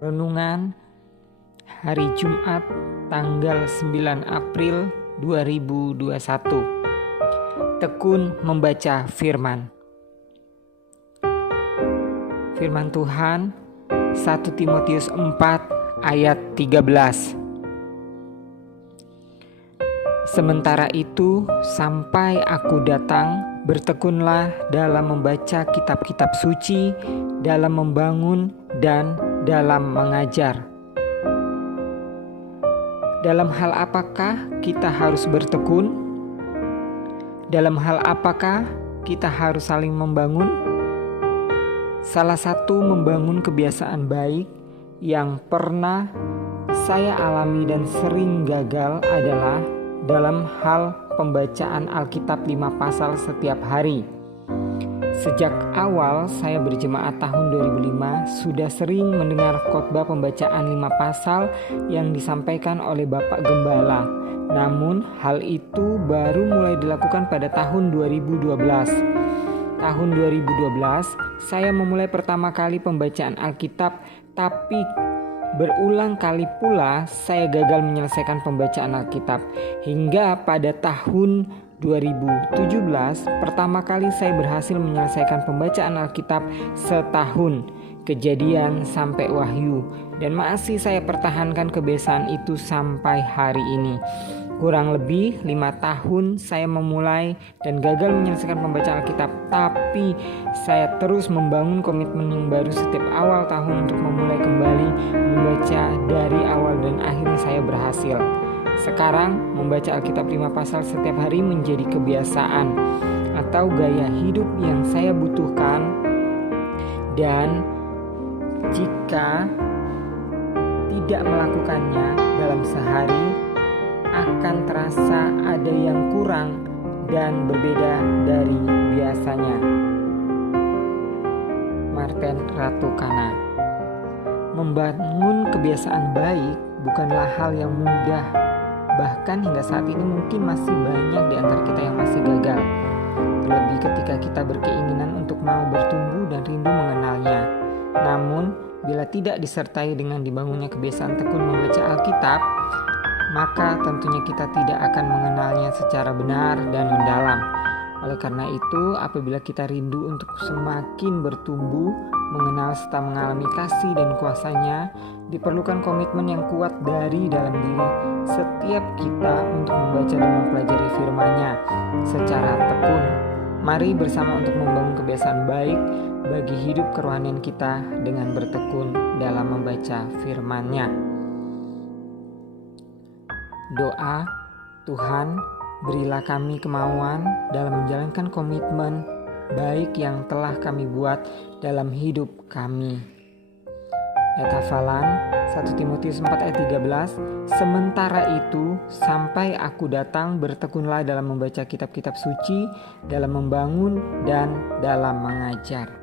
Renungan hari Jumat tanggal 9 April 2021. Tekun membaca firman. Firman Tuhan 1 Timotius 4 ayat 13. Sementara itu, sampai aku datang, bertekunlah dalam membaca kitab-kitab suci, dalam membangun dan dalam mengajar. Dalam hal apakah kita harus bertekun? Dalam hal apakah kita harus saling membangun? Salah satu membangun kebiasaan baik yang pernah saya alami dan sering gagal adalah dalam hal pembacaan Alkitab 5 pasal setiap hari. Sejak awal saya berjemaat tahun 2005 sudah sering mendengar khotbah pembacaan 5 pasal yang disampaikan oleh Bapak Gembala. Namun hal itu baru mulai dilakukan pada tahun 2012. Tahun 2012 saya memulai pertama kali pembacaan Alkitab, tapi berulang kali pula saya gagal menyelesaikan pembacaan Alkitab. Hingga pada tahun 2017 pertama kali saya berhasil menyelesaikan pembacaan Alkitab setahun, Kejadian sampai Wahyu, dan masih saya pertahankan kebiasaan itu sampai hari ini. Kurang lebih 5 tahun saya memulai dan gagal menyelesaikan pembacaan Alkitab, tapi saya terus membangun komitmen yang baru setiap awal tahun untuk memulai kembali membaca dari awal, dan akhirnya saya berhasil. Sekarang membaca Alkitab 5 pasal setiap hari menjadi kebiasaan atau gaya hidup yang saya butuhkan, dan jika tidak melakukannya dalam sehari akan terasa ada yang kurang dan berbeda dari biasanya. Martin Ratu Kana. Membangun kebiasaan baik bukanlah hal yang mudah. Bahkan hingga saat ini mungkin masih banyak di antara kita yang masih gagal. Terlebih ketika kita berkeinginan untuk mau bertumbuh dan rindu mengenalnya. Namun, bila tidak disertai dengan dibangunnya kebiasaan tekun membaca Alkitab, maka tentunya kita tidak akan mengenalnya secara benar dan mendalam. Oleh karena itu, apabila kita rindu untuk semakin bertumbuh, mengenal serta mengalami kasih dan kuasanya, diperlukan komitmen yang kuat dari dalam diri setiap kita untuk membaca dan mempelajari firman-Nya secara tekun. Mari bersama untuk membangun kebiasaan baik bagi hidup kerohanian kita dengan bertekun dalam membaca firman-Nya. Doa, Tuhan, berilah kami kemauan dalam menjalankan komitmen baik yang telah kami buat dalam hidup kami. Ayat hafalan 1 Timotius 4 ayat 13. Sementara itu, sampai aku datang, bertekunlah dalam membaca kitab-kitab suci, dalam membangun dan dalam mengajar.